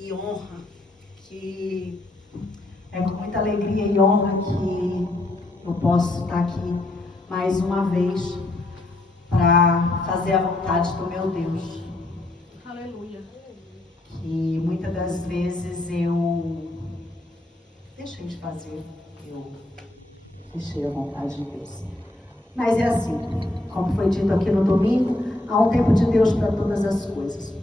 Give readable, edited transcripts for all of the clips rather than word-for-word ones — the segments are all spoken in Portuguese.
e honra, que é com muita alegria e honra que eu posso estar aqui mais uma vez para fazer a vontade do meu Deus. Aleluia. Que muitas das vezes eu deixei de fazer, eu deixei a vontade de Deus. Mas é assim, como foi dito aqui no domingo, há um tempo de Deus para todas as coisas.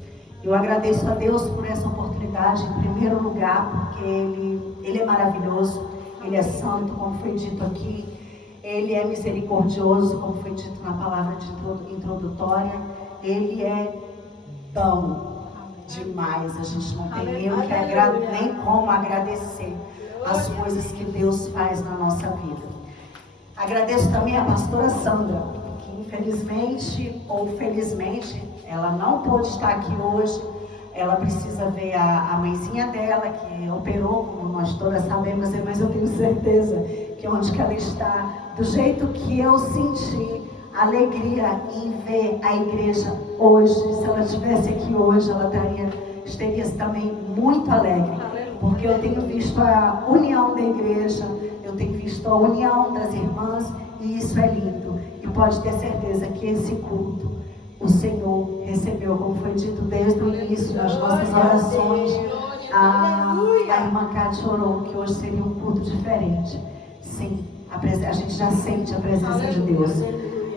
Eu agradeço a Deus por essa oportunidade, em primeiro lugar, porque Ele é maravilhoso, Ele é santo, como foi dito aqui, Ele é misericordioso, como foi dito na palavra introdutória, Ele é bom demais, a gente não tem nem como agradecer as coisas que Deus faz na nossa vida. Agradeço também a pastora Sandra, que infelizmente ou felizmente ela não pôde estar aqui hoje. Ela precisa ver a mãezinha dela, que operou, como nós todas sabemos, mas eu tenho certeza que onde que ela está, do jeito que eu senti alegria em ver a igreja hoje, se ela estivesse aqui hoje, ela estaria também muito alegre, porque eu tenho visto a união da igreja, eu tenho visto a união das irmãs, e isso é lindo. E pode ter certeza que esse culto o Senhor recebeu, como foi dito desde o início das nossas orações. A irmã Cátia orou que hoje seria um culto diferente. Sim, a gente já sente a presença de Deus.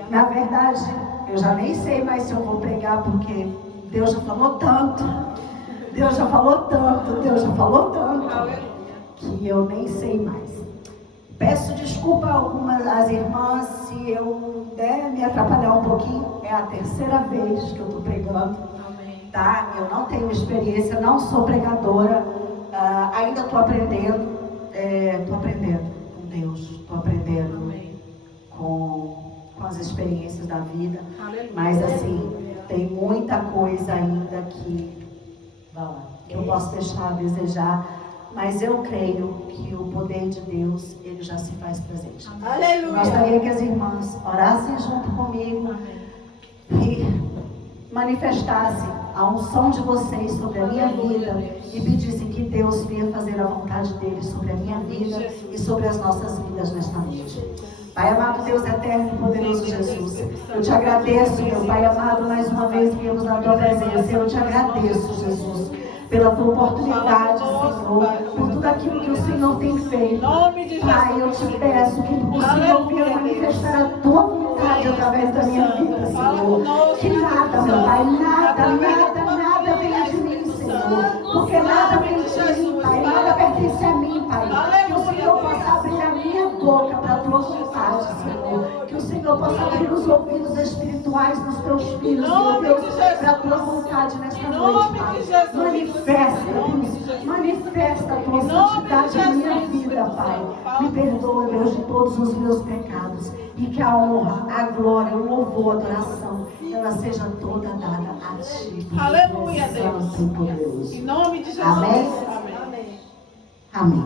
Na verdade, eu já nem sei mais se eu vou pregar, porque Deus já falou tanto, Deus já falou tanto, Deus já falou tanto, que eu nem sei mais. Peço desculpa a algumas as irmãs se eu der me atrapalhar um pouquinho. É a terceira vez que eu estou pregando, tá? Eu não tenho experiência, não sou pregadora, ainda estou aprendendo. Estou aprendendo com Deus, estou aprendendo com as experiências da vida. Mas assim, tem muita coisa ainda que eu posso deixar a desejar. Mas eu creio que o poder de Deus, ele já se faz presente. Aleluia. Gostaria que as irmãs orassem junto comigo e manifestassem a unção de vocês sobre a minha vida e pedissem que Deus venha fazer a vontade dele sobre a minha vida e sobre as nossas vidas nesta noite. Pai amado, Deus eterno e poderoso Jesus, eu te agradeço, meu Pai amado, mais uma vez viemos na tua presença. Eu te agradeço, Jesus, pela tua oportunidade, Senhor, por tudo aquilo que o Senhor tem feito. Pai, eu te peço que o Senhor venha manifestar a tua vontade através da minha vida, Senhor. Que nada, meu Pai, nada venha de mim, Senhor, porque nada vem de mim, Pai, nada pertence a mim, Pai. Que o Senhor possa abrir a minha boca para a tua vontade, Senhor. Que o Senhor possa abrir os ouvidos espirituais dos teus filhos, meu Deus, para a tua vontade nesta noite, Pai. Manifesta a tua santidade na minha vida, Pai. Me perdoa, Deus, de todos os meus pecados. E que a honra, a glória, o louvor, a adoração, ela seja toda dada a ti. Aleluia, Deus. Santo e poderoso. Em nome de Jesus. Amém? Amém. Amém.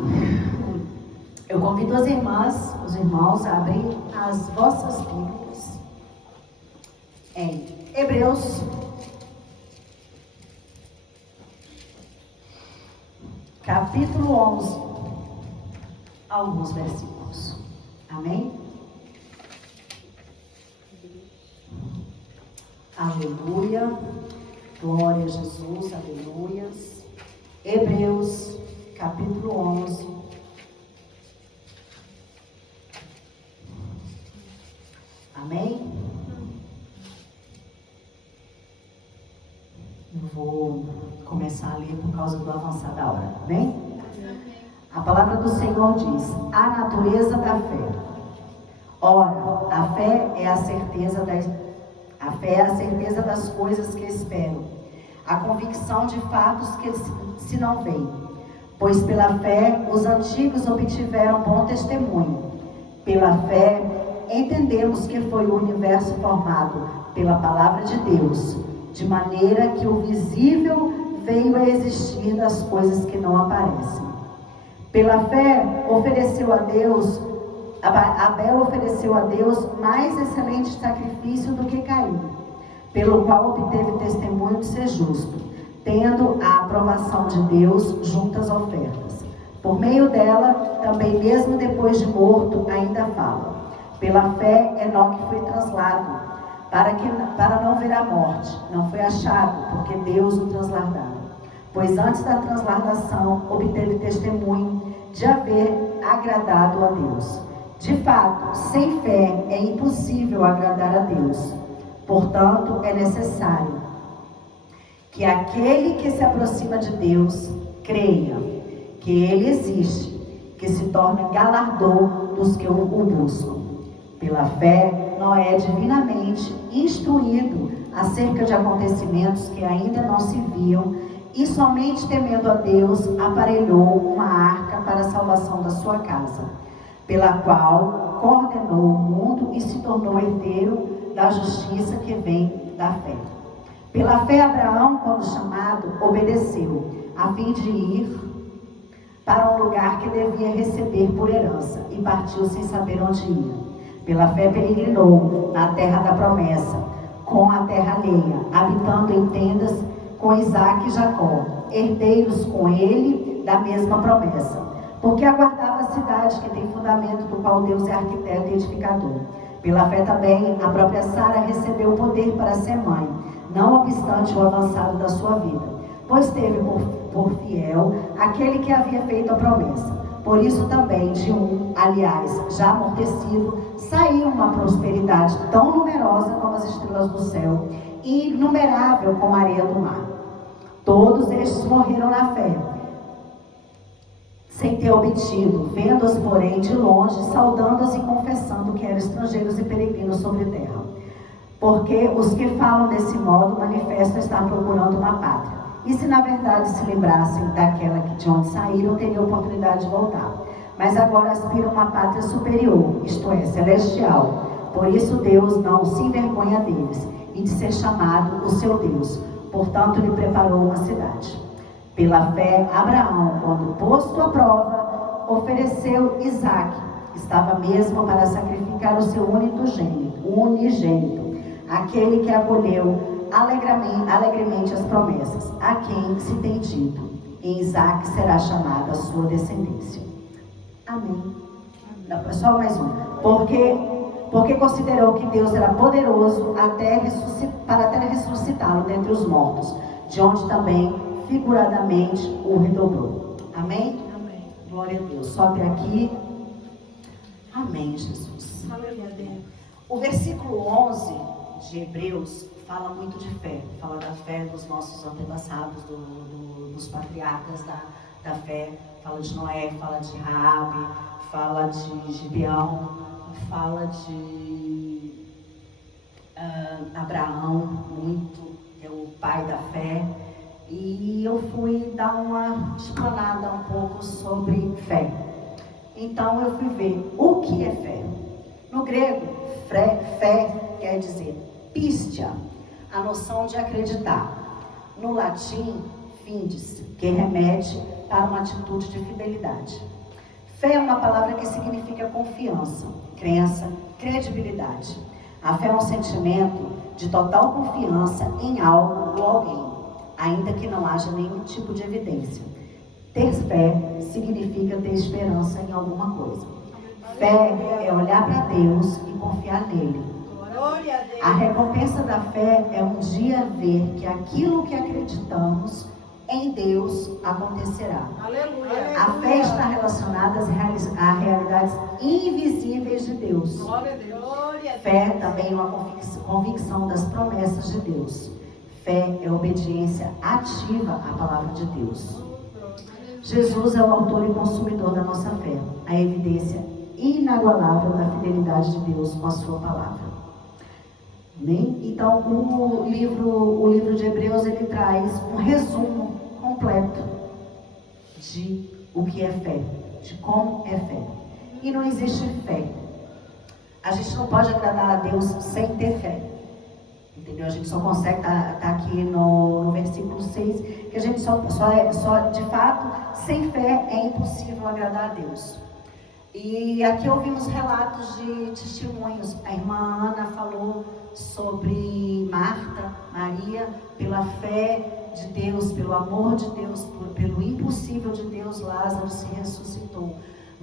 Eu convido as irmãs, os irmãos a abrir as vossas Bíblias em Hebreus, capítulo 11, alguns versículos. Amém? Aleluia. Glória a Jesus, aleluias. Hebreus, capítulo 11. Amém? Eu vou começar a ler por causa do avançar da hora, amém? A palavra do Senhor diz: a natureza da fé. Ora, a fé é a certeza das coisas que esperam, a convicção de fatos que se não veem. Pois pela fé os antigos obtiveram bom testemunho. Pela fé entendemos que foi o universo formado pela palavra de Deus, de maneira que o visível veio a existir das coisas que não aparecem. Pela fé Abel ofereceu a Deus mais excelente sacrifício do que Caim, pelo qual obteve testemunho de ser justo, tendo a aprovação de Deus junto às ofertas. Por meio dela, também mesmo depois de morto, ainda fala. Pela fé, Enoque foi translado, para não ver a morte. Não foi achado, porque Deus o transladara. Pois antes da transladação, obteve testemunho de haver agradado a Deus. De fato, sem fé é impossível agradar a Deus. Portanto, é necessário que aquele que se aproxima de Deus creia que Ele existe, que se torne galardão dos que o buscam. Pela fé, Noé, divinamente instruído acerca de acontecimentos que ainda não se viam, e somente temendo a Deus, aparelhou uma arca para a salvação da sua casa, pela qual coordenou o mundo e se tornou herdeiro da justiça que vem da fé. Pela fé, Abraão, quando chamado, obedeceu, a fim de ir para um lugar que devia receber por herança, e partiu sem saber onde ia. Pela fé, peregrinou na terra da promessa, com a terra alheia, habitando em tendas com Isaque e Jacó, herdeiros com ele da mesma promessa, porque aguardava a cidade que tem fundamento, do qual Deus é arquiteto e edificador. Pela fé também, a própria Sara recebeu o poder para ser mãe, não obstante o avançado da sua vida, pois teve por fiel aquele que havia feito a promessa. Por isso também de um, aliás, já amortecido, saiu uma prosperidade tão numerosa como as estrelas do céu e inumerável como a areia do mar. Todos estes morreram na fé, sem ter obtido, vendo-as, porém, de longe, saudando-as e confessando que eram estrangeiros e peregrinos sobre a terra. Porque os que falam desse modo manifestam estar procurando uma pátria. E se na verdade se lembrassem daquela de onde saíram, teriam oportunidade de voltar. Mas agora aspiram uma pátria superior, isto é, celestial. Por isso Deus não se envergonha deles e de ser chamado o seu Deus. Portanto, lhe preparou uma cidade. Pela fé, Abraão, quando posto à prova, ofereceu Isaque. Estava mesmo para sacrificar o seu unigênito, aquele que acolheu alegremente as promessas, a quem se tem dito: em Isaque será chamada a sua descendência. Amém. Não, só mais um. Porque considerou que Deus era poderoso para até ressuscitá-lo dentre os mortos, de onde também figuradamente o redobrou. Amém? Amém. Glória a Deus. Sobe aqui. Amém, Jesus. Aleluia, Deus. O versículo 11 de Hebreus fala muito de fé. Fala da fé dos nossos antepassados, dos patriarcas da fé. Fala de Noé, fala de Raabe, fala de Gibeão, fala de Abraão, muito, que é o pai da fé. E eu fui dar uma explanada um pouco sobre fé. Então eu fui ver o que é fé. No grego, fé quer dizer pistia, a noção de acreditar. No latim, fides, que remete para uma atitude de fidelidade. Fé é uma palavra que significa confiança, crença, credibilidade. A fé é um sentimento de total confiança em algo ou alguém, ainda que não haja nenhum tipo de evidência. Ter fé significa ter esperança em alguma coisa. Fé é olhar para Deus e confiar nele. Glória a Deus. A recompensa da fé é um dia ver que aquilo que acreditamos em Deus acontecerá. Aleluia. A fé está relacionada a realidades invisíveis de Deus. Glória a Deus. Glória a Deus. Fé também é uma convicção das promessas de Deus. Fé é obediência ativa à palavra de Deus. Jesus é o autor e consumidor da nossa fé, a evidência inagualável da fidelidade de Deus com a sua palavra. Amém? Então, o livro de Hebreus, ele traz um resumo completo de o que é fé, de como é fé. E não existe fé. A gente não pode agradar a Deus sem ter fé. Entendeu? A gente só consegue estar aqui no versículo 6, que a gente só de fato, sem fé é impossível agradar a Deus. E aqui ouvimos relatos de testemunhos. A irmã Ana falou sobre Marta, Maria, pela fé de Deus, pelo amor de Deus,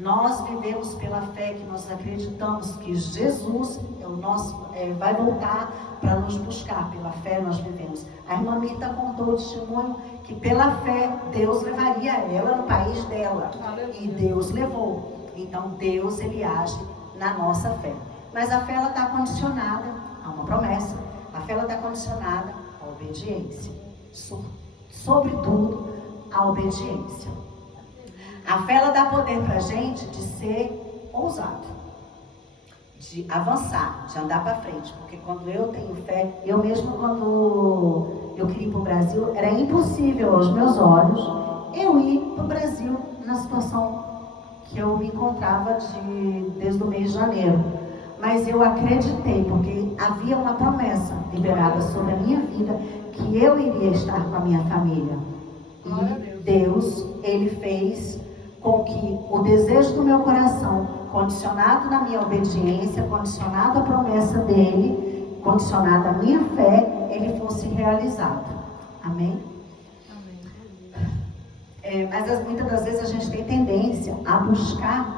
Nós vivemos pela fé, que nós acreditamos que Jesus é o nosso, vai voltar para nos buscar. Pela fé nós vivemos. A irmã Mita contou o testemunho que pela fé Deus levaria ela no país dela. E Deus levou. Então Deus, Ele age na nossa fé. Mas a fé, ela está condicionada a uma promessa. A fé, ela está condicionada à obediência. Sobretudo, a obediência. A fé, ela dá poder para a gente de ser ousado, de avançar, de andar para frente. Porque quando eu tenho fé, eu mesmo quando eu queria ir para o Brasil, era impossível aos meus olhos eu ir para o Brasil na situação que eu me encontrava desde o mês de janeiro. Mas eu acreditei, porque havia uma promessa liberada sobre a minha vida, que eu iria estar com a minha família. E Deus, Ele fez com que o desejo do meu coração, condicionado na minha obediência, condicionado à promessa dEle, condicionado à minha fé, ele fosse realizado. Amém? Mas muitas das vezes a gente tem tendência a buscar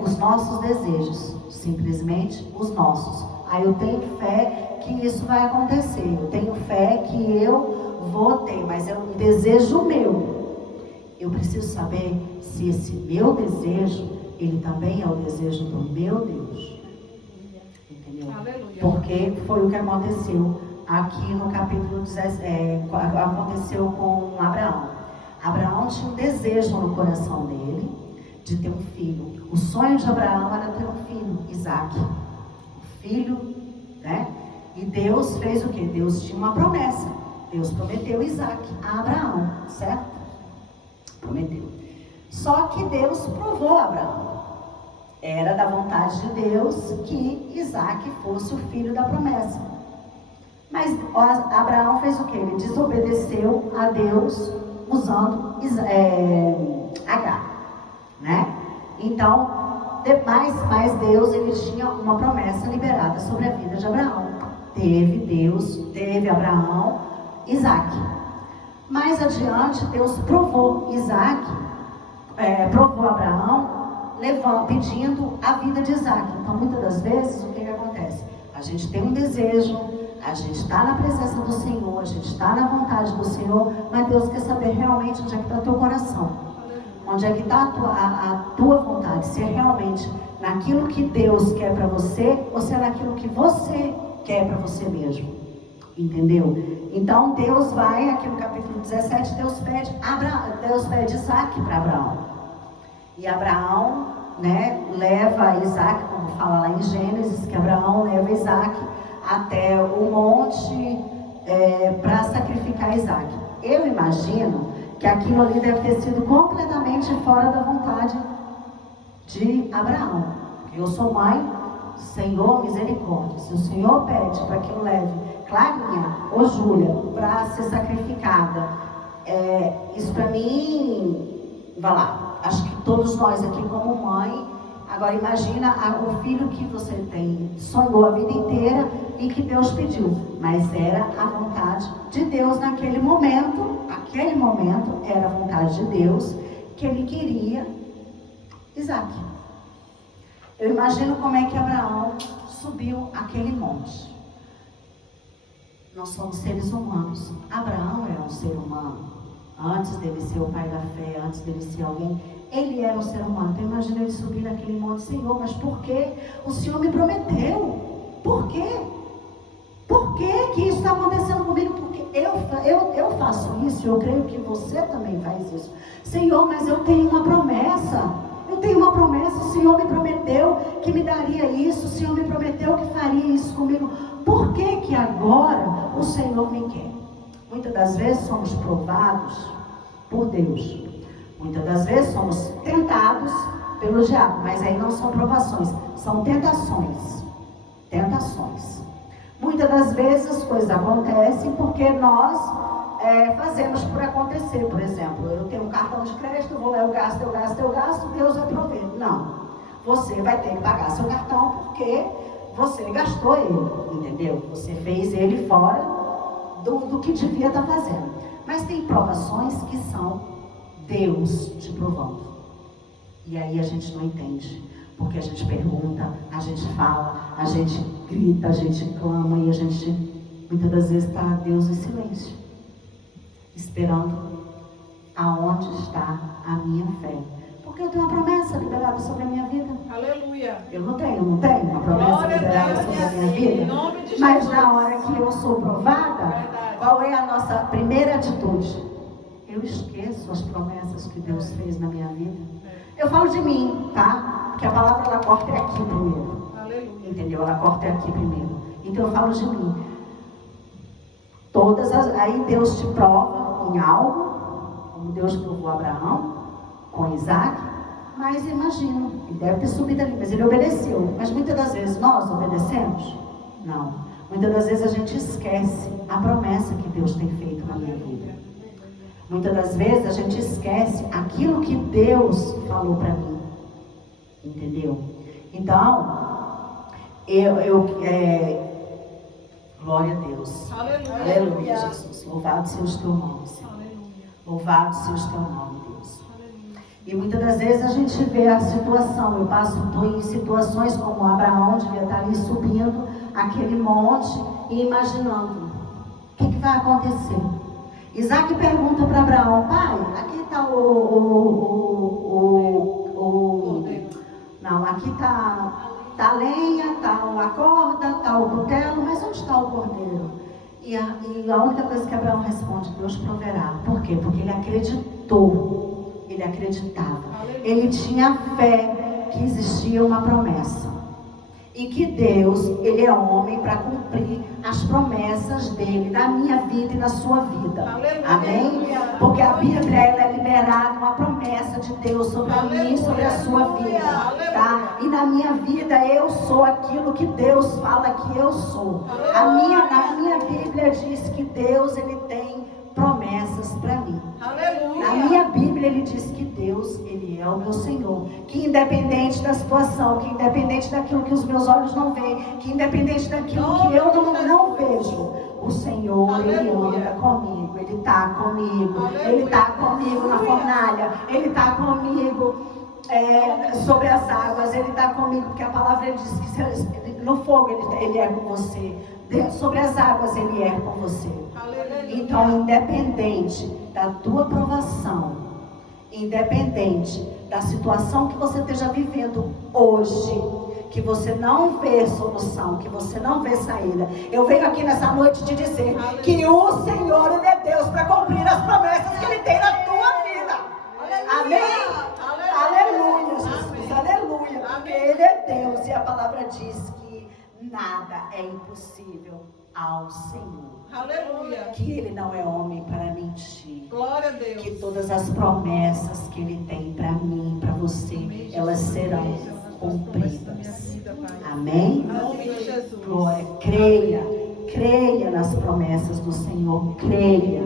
os nossos desejos, simplesmente os nossos. Aí eu tenho fé que isso vai acontecer, eu tenho fé que eu vou ter, mas é um desejo meu. Eu preciso saber se esse meu desejo, ele também é o desejo do meu Deus. Entendeu? Aleluia. Porque foi o que aconteceu aqui no capítulo 17, aconteceu com Abraão. Abraão tinha um desejo no coração dele de ter um filho. O sonho de Abraão era ter um filho, Isaac. Um filho, né? E Deus fez o quê? Deus tinha uma promessa. Deus prometeu Isaac a Abraão, certo? Prometeu. Só que Deus provou a Abraão. Era da vontade de Deus que Isaac fosse o filho da promessa. Mas Abraão fez o quê? Ele desobedeceu a Deus usando Agar, né? Então, mas Deus, ele tinha uma promessa liberada sobre a vida de Abraão. Teve Abraão, Isaac. Mais adiante, Deus provou Abraão, pedindo a vida de Isaac. Então, muitas das vezes, o que acontece? A gente tem um desejo, a gente está na presença do Senhor, a gente está na vontade do Senhor, mas Deus quer saber realmente onde é que está o teu coração. Onde é que está a tua vontade? Se é realmente naquilo que Deus quer para você, ou se é naquilo que você quer para você mesmo. Entendeu? Então Deus vai, aqui no capítulo 17, Deus pede Isaac para Abraão. E Abraão, né, leva Isaac, como fala lá em Gênesis, que Abraão leva Isaac até o monte para sacrificar Isaac. Eu imagino que aquilo ali deve ter sido completamente fora da vontade de Abraão. Eu sou mãe, Senhor, misericórdia. Se o Senhor pede para que eu leve Clarinha ou Júlia para ser sacrificada, isso para mim, vai lá, acho que todos nós aqui como mãe, agora imagina o filho que você tem, sonhou a vida inteira e que Deus pediu, mas era a vontade de Deus naquele momento era a vontade de Deus, que ele queria Isaac. Eu imagino como é que Abraão subiu aquele monte. Nós somos seres humanos. Abraão era um ser humano. Antes dele ser o pai da fé, antes dele ser alguém, ele era um ser humano. Então imagina ele subir naquele monte. Senhor, mas por que o Senhor me prometeu? Por quê? Por que isso está acontecendo comigo? Porque eu faço isso, eu creio que você também faz isso. Senhor, mas eu tenho uma promessa. O Senhor me prometeu que me daria isso, o Senhor me prometeu que faria isso comigo. Por que agora o Senhor me quer? Muitas das vezes somos provados por Deus. Muitas das vezes somos tentados pelo diabo, mas aí não são provações, são tentações. Muitas das vezes as coisas acontecem porque nós fazemos por acontecer. Por exemplo, eu tenho um cartão de crédito, vou lá, eu gasto, Deus vai prover. Não, você vai ter que pagar seu cartão porque você gastou ele, entendeu? Você fez ele fora do que devia estar fazendo. Mas tem provações que são Deus te provando. E aí a gente não entende, porque a gente pergunta, a gente fala, a gente grita, a gente clama e a gente muitas das vezes está Deus em silêncio, esperando aonde está a minha fé. Porque eu tenho uma promessa liberada sobre a minha vida. Aleluia. Eu não tenho uma promessa Glória a liberada Deus, sobre a minha em vida. nome de Mas Jesus. na hora que eu sou provada, Verdade. qual é a nossa primeira atitude? Eu esqueço as promessas que Deus fez na minha vida. Eu falo de mim, tá? Porque a palavra ela corta é aqui primeiro. Aleluia. Entendeu? Ela corta é aqui primeiro. Então eu falo de mim. Aí Deus te prova em algo, como Deus provou Abraão com Isaac. Mas imagino, ele deve ter subido ali, mas ele obedeceu. Mas muitas das vezes nós obedecemos? Não. Muitas das vezes a gente esquece a promessa que Deus tem feito na minha vida. Muitas das vezes a gente esquece aquilo que Deus falou para mim. Entendeu? Então, glória a Deus. Aleluia. Aleluia, Jesus. Louvado seja o teu nome, Senhor. Aleluia. Louvado seja o teu nome, Deus. Aleluia. E muitas das vezes a gente vê a situação. Eu estou em situações como Abraão devia estar ali subindo aquele monte e imaginando o que vai acontecer. Isaac pergunta para Abraão: pai, aqui está não, aqui está a lenha, está a corda, está o cutelo, mas onde está o cordeiro? E a única coisa que Abraão responde: Deus proverá. Por quê? Porque ele acreditou, ele acreditava, ele tinha fé que existia uma promessa. E que Deus, Ele é homem para cumprir as promessas dEle na minha vida e na sua vida. Aleluia. Amém? Porque a Bíblia ela é liberada uma promessa de Deus sobre a mim e sobre a sua vida. Tá? E na minha vida eu sou aquilo que Deus fala que eu sou. Na minha Bíblia diz que Deus Ele tem promessas para mim. Aleluia. Na minha Bíblia ele diz que Deus, Ele é o meu Senhor, que independente da situação, que independente daquilo que os meus olhos não veem, que independente daquilo que eu não vejo, o Senhor, Ele anda comigo, Ele está comigo, Ele está comigo na fornalha, Ele está comigo sobre as águas, Ele está comigo, porque a palavra diz que no fogo Ele é com você, sobre as águas Ele é com você. Então, independente da tua provação, independente da situação que você esteja vivendo hoje, que você não vê solução, que você não vê saída, eu venho aqui nessa noite te dizer que o Senhor, Ele é Deus para cumprir as promessas que Ele tem na tua vida. Amém? Aleluia, Jesus, aleluia, porque Ele é Deus e a palavra diz que nada é impossível ao Senhor. Aleluia. Que Ele não é homem para mentir. Glória a Deus. Que todas as promessas que Ele tem para mim, para você, elas serão cumpridas. Amém? Em nome de Jesus. Glória, creia nas promessas do Senhor, creia,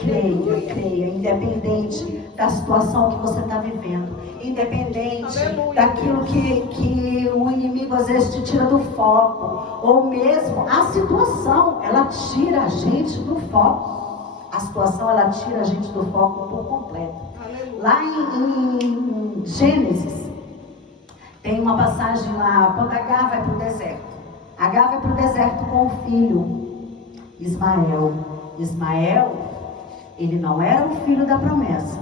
creia, independente da situação que você está vivendo, independente daquilo que o inimigo às vezes te tira do foco, ou mesmo a situação, ela tira a gente do foco, a situação ela tira a gente do foco por completo. Lá em Gênesis, tem uma passagem lá, quando Agar vai para o deserto. Agar vai para o deserto com o filho Ismael. Ismael, ele não era o filho da promessa.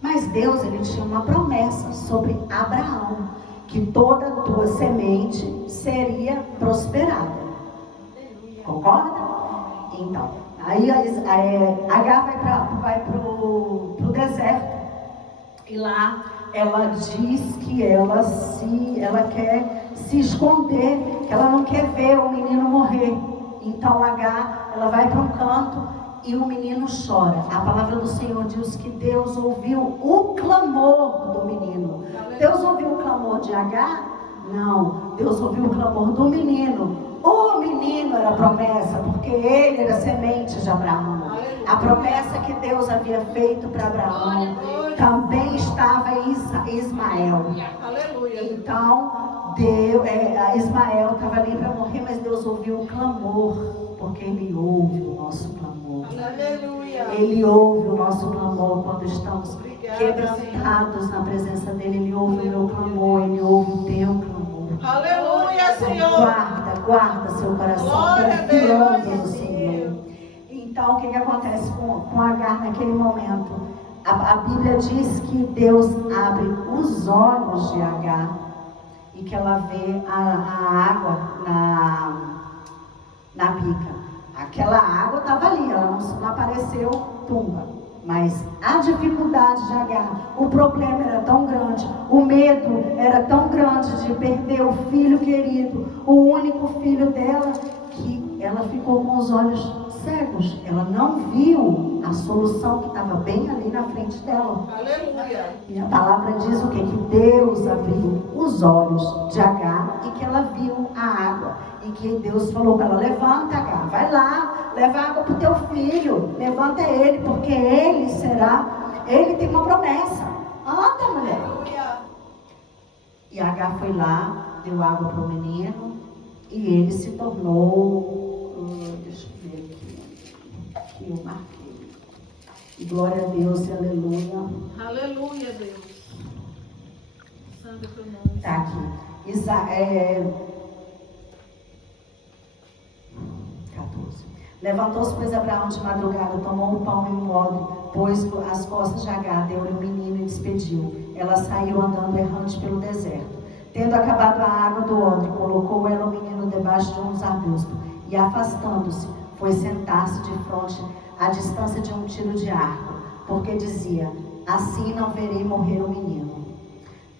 Mas Deus, ele tinha uma promessa sobre Abraão. Que toda a tua semente seria prosperada. Concorda? Então, aí Agar vai para o deserto. E lá ela diz que ela quer se esconder, que ela não quer ver o menino morrer. Então Agar, ela vai para um canto e o menino chora. A palavra do Senhor diz que Deus ouviu o clamor do menino. Deus ouviu o clamor de Agar? Não, Deus ouviu o clamor do menino. O menino era a promessa, porque ele era semente de Abraão. A promessa que Deus havia feito para Abraão também estava em Ismael. Então, Ismael estava ali para morrer, mas Deus ouviu o clamor, Porque Ele ouve o nosso clamor. Aleluia. Ele ouve o nosso clamor quando estamos Obrigada, quebrantados na presença dEle. Ele ouve o meu clamor, Ele ouve o teu clamor. Aleluia, Senhor. Guarda seu coração, Glória a confiando Deus. no Senhor. Então, o que acontece com Agar naquele momento? A Bíblia diz que Deus abre os olhos de Agar e que ela vê a água na bica. Aquela água estava ali, ela não apareceu tumba. Mas a dificuldade de Agar, o problema era tão grande, o medo era tão grande de perder o filho querido, o único filho dela, que ela ficou com os olhos cegos. Ela não viu a solução que estava bem ali na frente dela. Aleluia. E a palavra diz o quê? Que Deus abriu os olhos de Agar e que ela viu a água. E que Deus falou para ela: levanta, Agar, vai lá, leva água para o teu filho, levanta ele, porque ele tem uma promessa. Anda, mulher. Aleluia. E Agar foi lá, deu água para o menino e ele se tornou, deixa eu ver aqui eu marquei. E glória a Deus e aleluia. Aleluia, Deus. Santo é teu nome. Está aqui. 14. Levantou-se, pois, Abraão de madrugada, tomou um pão e um odre, pôs as costas de Agar, deu-lhe o menino e despediu. Ela saiu andando errante pelo deserto. Tendo acabado a água do odre, colocou ela o menino debaixo de uns arbustos e, afastando-se, foi sentar-se de fronte à distância de um tiro de arco, porque dizia: assim não verei morrer o menino.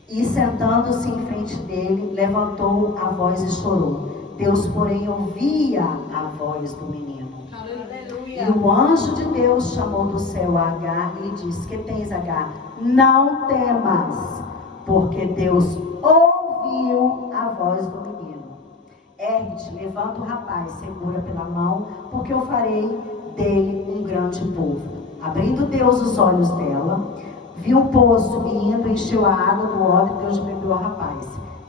E, sentando-se em frente dele, levantou a voz e chorou. Deus, porém, ouvia a voz do menino. Aleluia. E o anjo de Deus chamou do céu a Agar e lhe disse: que tens, Agar? Não temas, porque Deus ouviu a voz do menino. Ergue-te, levanta o rapaz, segura pela mão, porque eu farei dele um grande povo. Abrindo Deus os olhos dela, viu o poço e indo encheu a água do odre, Deus bebeu o rapaz.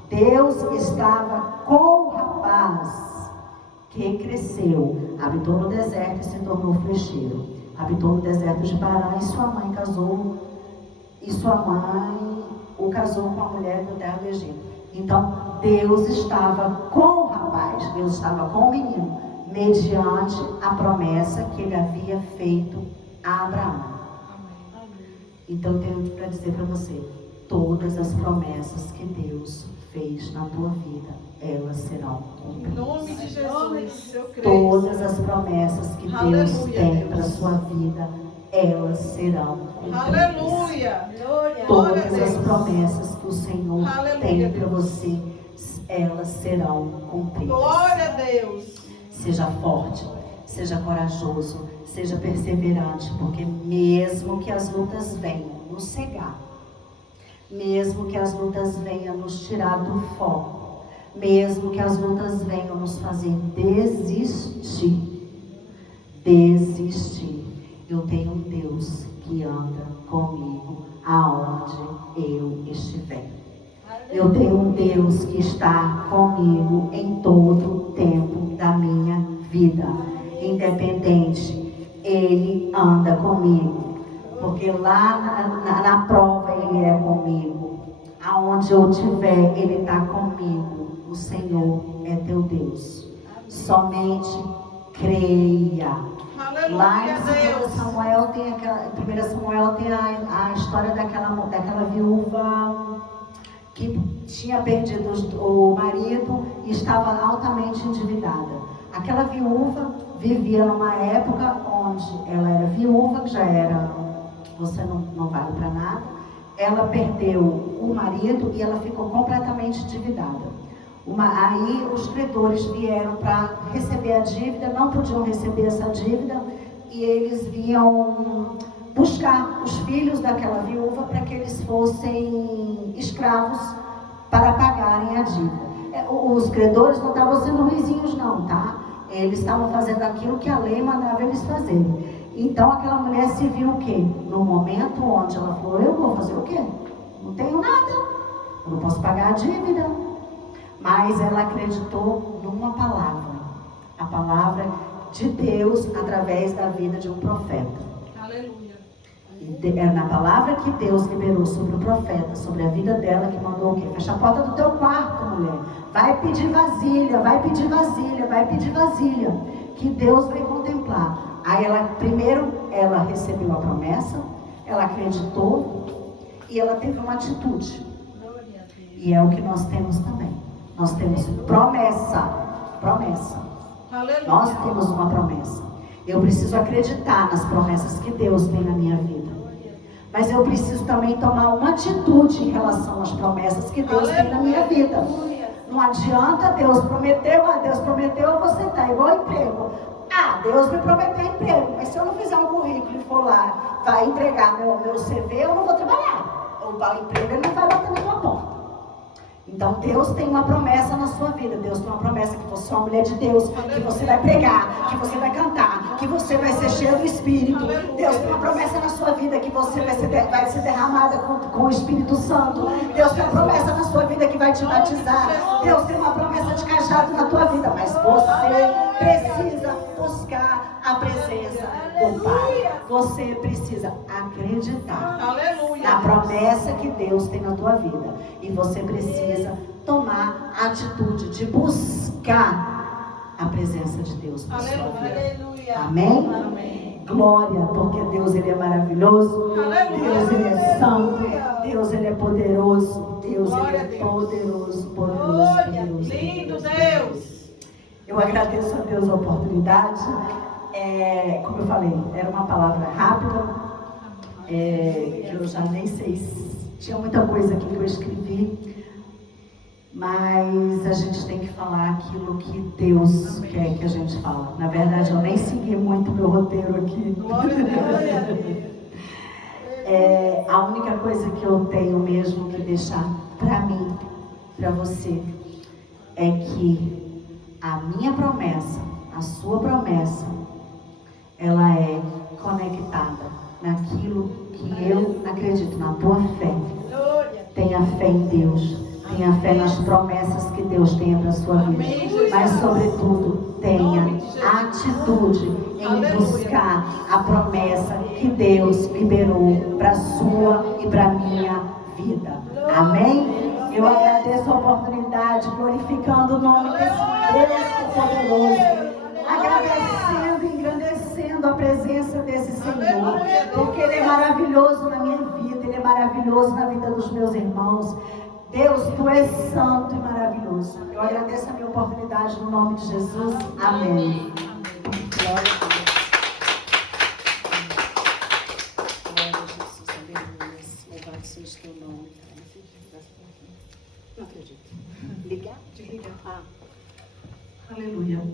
Deus estava com o rapaz, que cresceu, habitou no deserto e se tornou flecheiro. Habitou no deserto de Pará e sua mãe o casou com a mulher da terra do Egito. Então, Deus estava com o rapaz, Deus estava com o menino, mediante a promessa que ele havia feito a Abraão. Então, eu tenho para dizer para você: todas as promessas que Deus fez na tua vida, elas serão cumpridas. Em nome de Jesus, eu creio. Todas as promessas que Deus Aleluia, tem para a Deus. sua vida, elas serão cumpridas. Aleluia. Todas Glória a as Deus. promessas que o Senhor Aleluia, tem para Deus. você, elas serão cumpridas. Glória a Deus. Seja forte, seja corajoso, seja perseverante, porque mesmo que as lutas venham nos cegar, mesmo que as lutas venham nos tirar do foco, mesmo que as lutas venham nos fazer desistir, eu tenho um Deus que anda comigo aonde eu estiver. Eu tenho um Deus que está comigo em todo o tempo da minha vida, independente, Ele anda comigo. Porque lá na prova Ele é comigo. Aonde eu estiver, Ele está comigo. O Senhor é teu Deus. Somente creia. Lá em Aleluia, 1 Deus. Samuel tem a história daquela viúva que tinha perdido o marido e estava altamente endividada. Aquela viúva vivia numa época onde ela era viúva, que já era, você não vale para nada. Ela perdeu o marido e ela ficou completamente endividada. Aí os credores vieram para receber a dívida, não podiam receber essa dívida, e eles vinham buscar os filhos daquela viúva para que eles fossem escravos para pagarem a dívida. Os credores não estavam sendo ruizinhos não, tá? Eles estavam fazendo aquilo que a lei mandava eles fazerem. Então aquela mulher se viu o quê? No momento onde ela falou: eu vou fazer o quê? Não tenho nada, eu não posso pagar a dívida. Mas ela acreditou numa palavra, a palavra de Deus através da vida de um profeta. Aleluia. É na palavra que Deus liberou sobre o profeta, sobre a vida dela, que mandou o quê? Fecha a porta do teu quarto, mulher. Vai pedir vasilha, vai pedir vasilha, vai pedir vasilha. Que Deus vai contemplar. Aí primeiro ela recebeu a promessa, ela acreditou e ela teve uma atitude. E é o que nós temos também. Nós temos promessa. Aleluia. Nós temos uma promessa. Eu preciso acreditar nas promessas que Deus tem na minha vida. Mas eu preciso também tomar uma atitude em relação às promessas que Deus tem na minha vida. Não adianta Deus prometeu, você tá igual emprego. Deus me prometeu emprego, mas se eu não fizer um currículo e for lá, vai entregar meu CV, eu não vou trabalhar. O emprego ele não vai bater na tua porta. Então Deus tem uma promessa na sua vida. Deus tem uma promessa que você é uma mulher de Deus, que você vai pregar, que você vai cantar, que você vai ser cheio do Espírito. Deus tem uma promessa na sua vida que você vai ser derramada com o Espírito Santo. Deus tem uma promessa na sua vida que vai te batizar. Deus tem uma promessa de cajado na tua vida, mas você precisa buscar a presença do Pai. Você precisa acreditar na promessa que Deus tem na tua vida. E você precisa tomar a atitude de buscar a presença de Deus na sua vida. Amém? Amém. Glória, porque Deus ele é maravilhoso. Deus ele é santo. Deus ele é poderoso. Deus ele é poderoso. Lindo Deus. Eu agradeço a Deus a oportunidade. Como eu falei, era uma palavra rápida, que eu já nem sei se tinha muita coisa aqui que eu escrevi, mas a gente tem que falar aquilo que Deus quer que a gente fale. Na verdade, eu nem segui muito meu roteiro aqui. A única coisa que eu tenho mesmo que deixar para mim, para você, é que a minha promessa, a sua promessa, ela é conectada naquilo que eu acredito, na tua fé. Tenha fé em Deus, tenha fé nas promessas que Deus tenha para a sua vida. Mas, sobretudo, tenha atitude em buscar a promessa que Deus liberou para a sua e para a minha vida. Amém? Eu agradeço a oportunidade, glorificando o nome desse Deus poderoso. Agradecendo e engrandecendo a presença desse Senhor, porque Ele é maravilhoso na minha vida, Ele é maravilhoso na vida dos meus irmãos. Deus, Tu és santo e maravilhoso. Eu agradeço a minha oportunidade no nome de Jesus. Amém. Glória a Deus. Glória a Jesus, aleluia. Louvado seja o Teu nome. Não acredito. Ligar? Desligar. Aleluia.